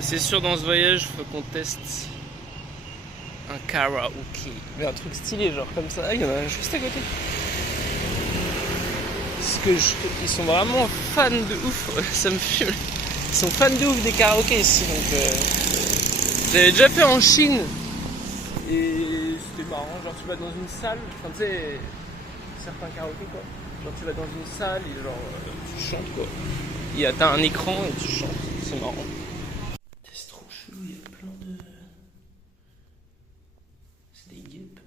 C'est sûr, dans ce voyage, faut qu'on teste un karaoké. Mais un truc stylé, genre comme ça. Ah, il y en a un juste à côté. Parce que ils sont vraiment fans de ouf. Ça me fume. Ils sont fans de ouf des karaokés ici. Donc, j'avais déjà fait en Chine. Et c'était marrant. Genre, tu vas dans une salle. Enfin, tu sais, certains karaokés, quoi. Genre, tu vas dans une salle et genre, tu chantes, quoi. T'as un écran et tu chantes. C'est marrant. C'est trop chelou, il y a plein de... C'est des guêpes.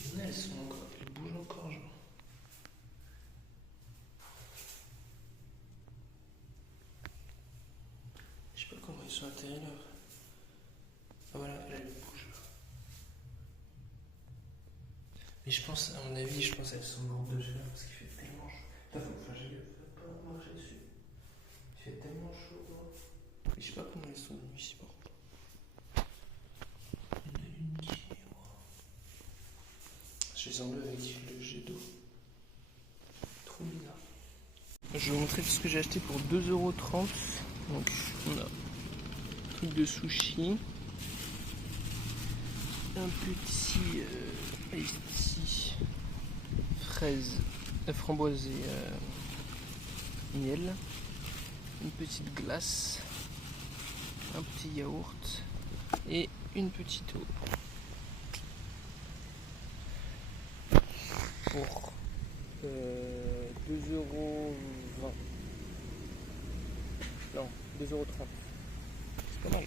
Il y en a, elles sont encore... Elles bougent encore, genre. Je sais pas comment ils sont atterris là. Ah voilà, là, elles bougent. Mais je pense, à mon avis, qu'elles sont mortes de chaleur parce qu'il fait tellement chaud. Putain, faut pas marcher dessus. Il fait tellement chaud, quoi. Mais je sais pas comment elles sont venues ici, par contre. Il y en a une qui est... Je les enlève avec le jet d'eau. Trop bizarre. Je vais vous montrer tout ce que j'ai acheté pour 2,30 €. Donc, on a un truc de sushi. Un petit iced tea fraise, framboise et miel. Une petite glace. Un petit yaourt. Et une petite eau. Pour 2,20 €. Non, 2,30 €. C'est pas mal.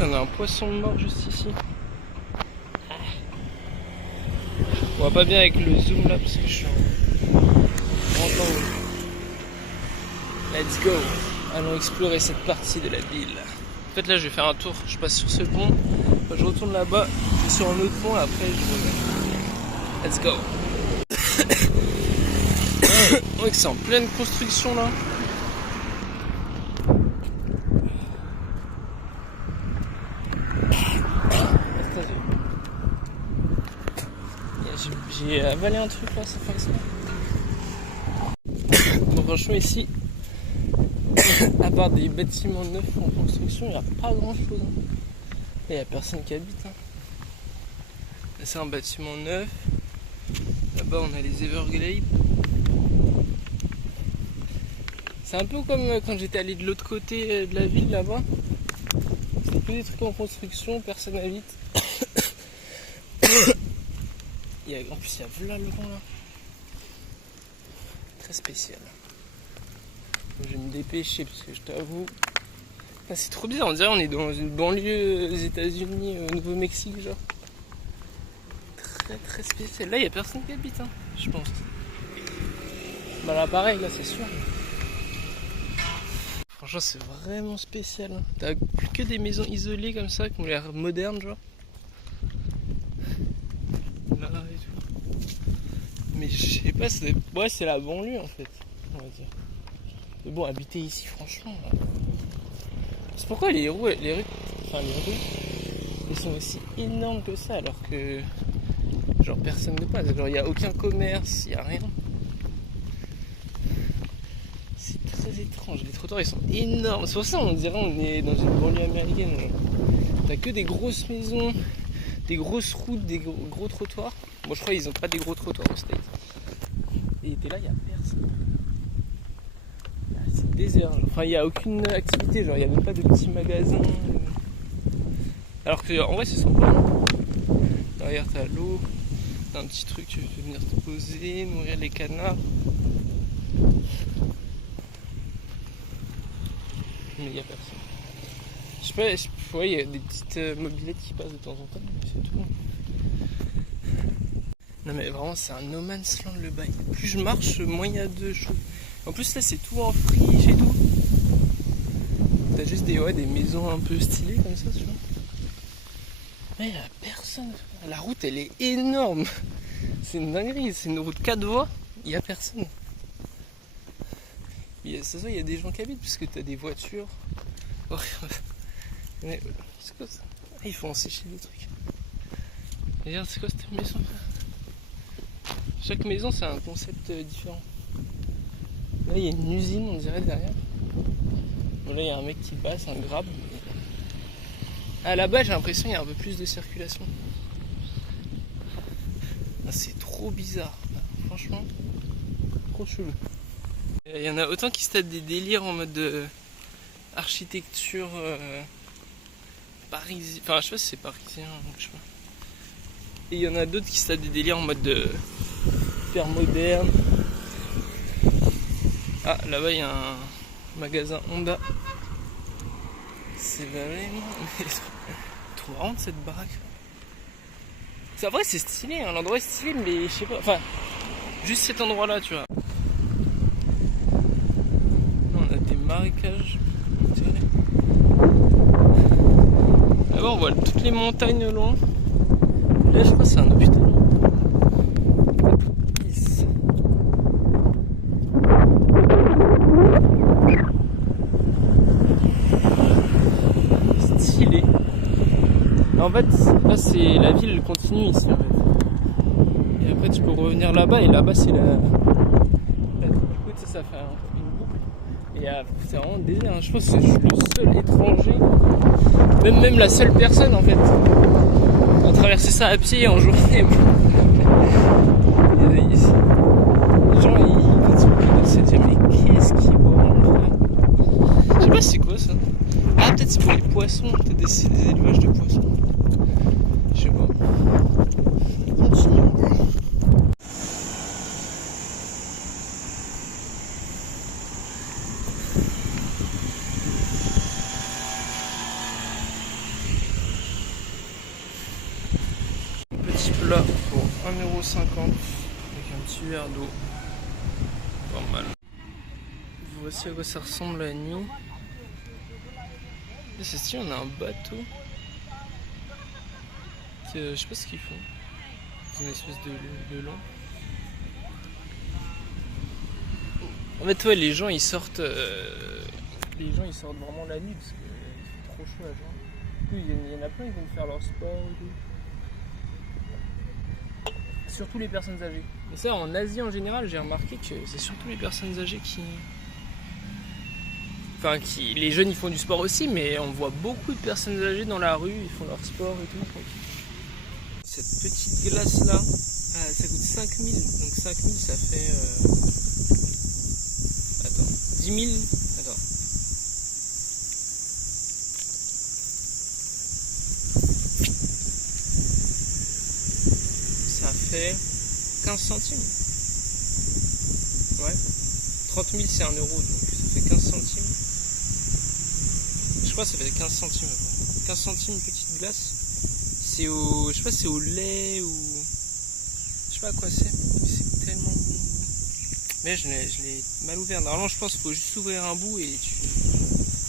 On a un poisson mort juste ici. On voit pas bien avec le zoom là parce que je suis en grand angle. Let's go. Allons explorer cette partie de la ville. En fait là je vais faire un tour. Je passe sur ce pont. Je retourne là-bas. Je vais sur un autre pont. Après je reviens. Let's go. On voit que c'est en pleine construction là. J'ai avalé un truc là, ça fait ça. Bon, franchement ici, à part des bâtiments neufs en construction, il n'y a pas grand chose. Il n'y a personne qui habite. Là, c'est un bâtiment neuf. Là-bas on a les Everglades. C'est un peu comme quand j'étais allé de l'autre côté de la ville là-bas. C'était que des trucs en construction, personne n'habite. En plus il y a là le rond là. Très spécial. Je vais me dépêcher parce que je t'avoue. Ah, c'est trop bizarre, on dirait on est dans une banlieue aux États-Unis, au Nouveau-Mexique genre. Très très spécial. Là il n'y a personne qui habite hein, je pense. Bah là pareil là c'est sûr. Franchement c'est vraiment spécial. Hein. T'as plus que des maisons isolées comme ça qui ont l'air modernes genre. Là et tout. Mais je sais pas, c'est la banlieue en fait, on va dire. Mais bon, habiter ici franchement. C'est pourquoi les rues, ils sont aussi énormes que ça alors que genre personne ne passe. Genre il n'y a aucun commerce, il n'y a rien. C'est très étrange, les trottoirs ils sont énormes. C'est pour ça on dirait on est dans une banlieue américaine. T'as que des grosses maisons, des grosses routes, des gros trottoirs. Bon je crois qu'ils ont pas des gros trottoirs au States. Et t'es là, il n'y a personne. C'est désert. Genre. Enfin il n'y a aucune activité, genre il n'y a même pas de petits magasins. Alors que en vrai c'est sympa. Derrière t'as l'eau, t'as un petit truc, tu peux venir te poser, nourrir les canards. Mais il n'y a personne. sais pas, ouais, il y a des petites mobylettes qui passent de temps en temps, mais c'est tout. Non mais vraiment c'est un no man's land le bail. Plus je marche, moins il y a de choses. En plus là c'est tout en friche et tout. T'as juste des maisons un peu stylées comme ça, tu vois. Mais il y a personne. La route elle est énorme. C'est une dinguerie, c'est une route 4 voies, il y a personne. C'est ça, il y a des gens qui habitent puisque t'as des voitures. Oh, mais c'est quoi ça? Ah, il faut en sécher des trucs. Regarde, c'est quoi cette maison? Chaque maison c'est un concept différent. Là il y a une usine on dirait derrière. Bon, là il y a un mec qui passe, un grab. Ah là-bas j'ai l'impression qu'il y a un peu plus de circulation. Ah, c'est trop bizarre. Franchement, trop chelou. Il y en a autant qui se tapent des délires en mode architecture parisienne. Enfin je sais pas si c'est parisien, je sais pas. Et il y en a d'autres qui se tapent des délires en mode hyper moderne. Ah, là-bas, il y a un magasin Honda. C'est vraiment... trop marrant cette baraque. C'est vrai, c'est stylé, hein. L'endroit est stylé, mais je sais pas... Enfin, juste cet endroit-là, tu vois. On a des marécages, on dirait. Là-bas, on voit toutes les montagnes au loin. Là, je crois que c'est un hôpital. Stylé. En fait, là c'est la ville continue ici en fait. Et après tu peux revenir là-bas et là-bas c'est la... Du coup ça fait une boucle. Et c'est vraiment délire, hein. Je pense que je suis le seul étranger, même la seule personne en fait, à traverser ça à pied en journée. Les gens ils se disent mais qu'est-ce qu'ils vont faire? Je sais pas c'est quoi ça. Ah peut-être c'est pour les poissons, peut-être des élevages de poissons. Je sais pas. Petit plat pour 1,50€ avec un petit verre d'eau. Pas mal. Voici à quoi ça ressemble la nuit. C'est stylé, on a un bateau. Je sais pas ce qu'ils font. C'est une espèce de long. En fait, ouais, les gens ils sortent. Ils sortent vraiment la nuit parce qu'il fait trop chaud à jour. Il y en a plein, ils viennent faire leur sport et tout. Surtout les personnes âgées. Et ça, en Asie en général, j'ai remarqué que c'est surtout les personnes âgées qui. Enfin, les jeunes ils font du sport aussi, mais on voit beaucoup de personnes âgées dans la rue, ils font leur sport et tout. Cette petite glace là, ça coûte 5000, donc 5000 ça fait... Attends, 10 000... Attends. Ça fait 15 centimes. Ouais. 30 000 c'est 1 euro, donc ça fait 15 centimes. Je crois que ça fait 15 centimes. 15 centimes une petite glace. C'est au... Je sais pas si c'est au lait ou... Je sais pas à quoi c'est. C'est tellement bon. Mais je l'ai mal ouvert. Normalement je pense qu'il faut juste ouvrir un bout et tu...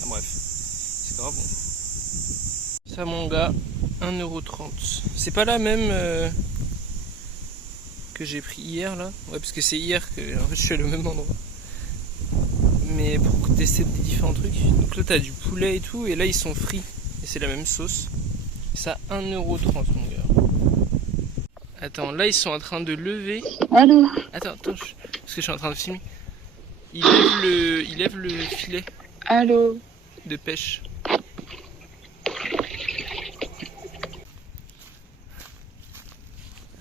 Ah bref. C'est grave bon. Ça mon gars, 1,30€. C'est pas la même que j'ai pris hier là. Ouais parce que c'est hier que en fait, je suis allé au même endroit. Mais pour tester des différents trucs. Donc là t'as du poulet et tout, et là ils sont frits. Et c'est la même sauce. Ça 1,30€ mon gars. Attends, là ils sont en train de lever. Allô? Attends, parce que je suis en train de filmer. Il lève le filet. Allô? De pêche.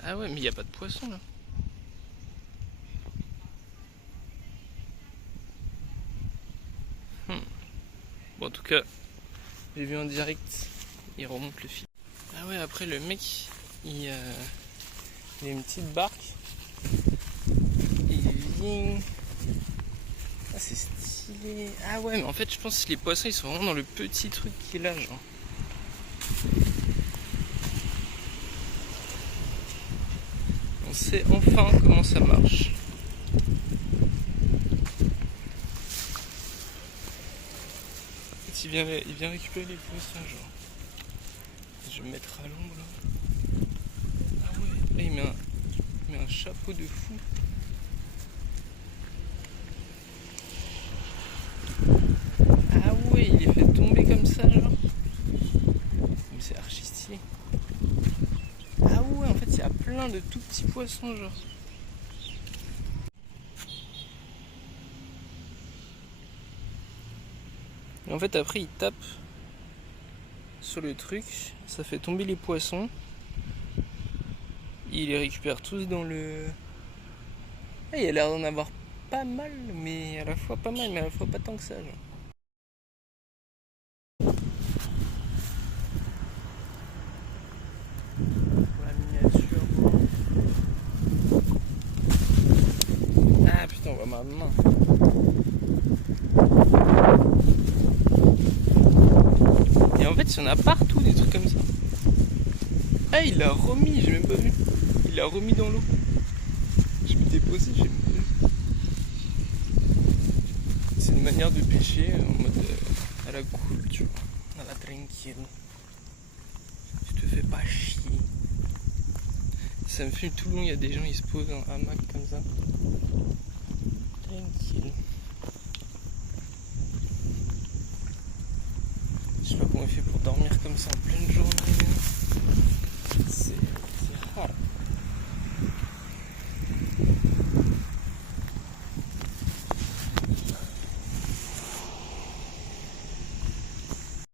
Ah ouais, mais il n'y a pas de poisson là. Bon, en tout cas, j'ai vu en direct, il remonte le fil. Ah ouais, après le mec, il a une petite barque. Il vient... Ah, c'est stylé. Ah ouais, mais en fait, je pense que les poissons, ils sont vraiment dans le petit truc qui est là, genre. On sait enfin comment ça marche. En fait, il vient récupérer les poissons, genre. Je vais me mettre à l'ombre, là. Ah ouais, là, il met un chapeau de fou. Ah ouais, il les fait tomber comme ça, genre. Mais c'est archi stylé. Ah ouais, en fait, il y a plein de tout petits poissons, genre. Et en fait, après, il tape sur le truc, ça fait tomber les poissons. Il les récupère tous dans le... Ah, il a l'air d'en avoir pas mal, mais à la fois pas mal, mais à la fois pas tant que ça, genre. Pour la miniature. Ah putain, on voit ma main. Et en fait, il y en a partout des trucs comme ça. Ah, il l'a remis, j'ai même pas vu. Il l'a remis dans l'eau. Je m'étais posé, j'ai même pas vu. C'est une manière de pêcher en mode à la cool, tu vois. À la tranquille. Tu te fais pas chier. Ça me fume tout le long, il y a des gens, ils se posent en hamac comme ça. Tranquille. Je sais pas comment il fait pour dormir comme ça en pleine journée. C'est rare.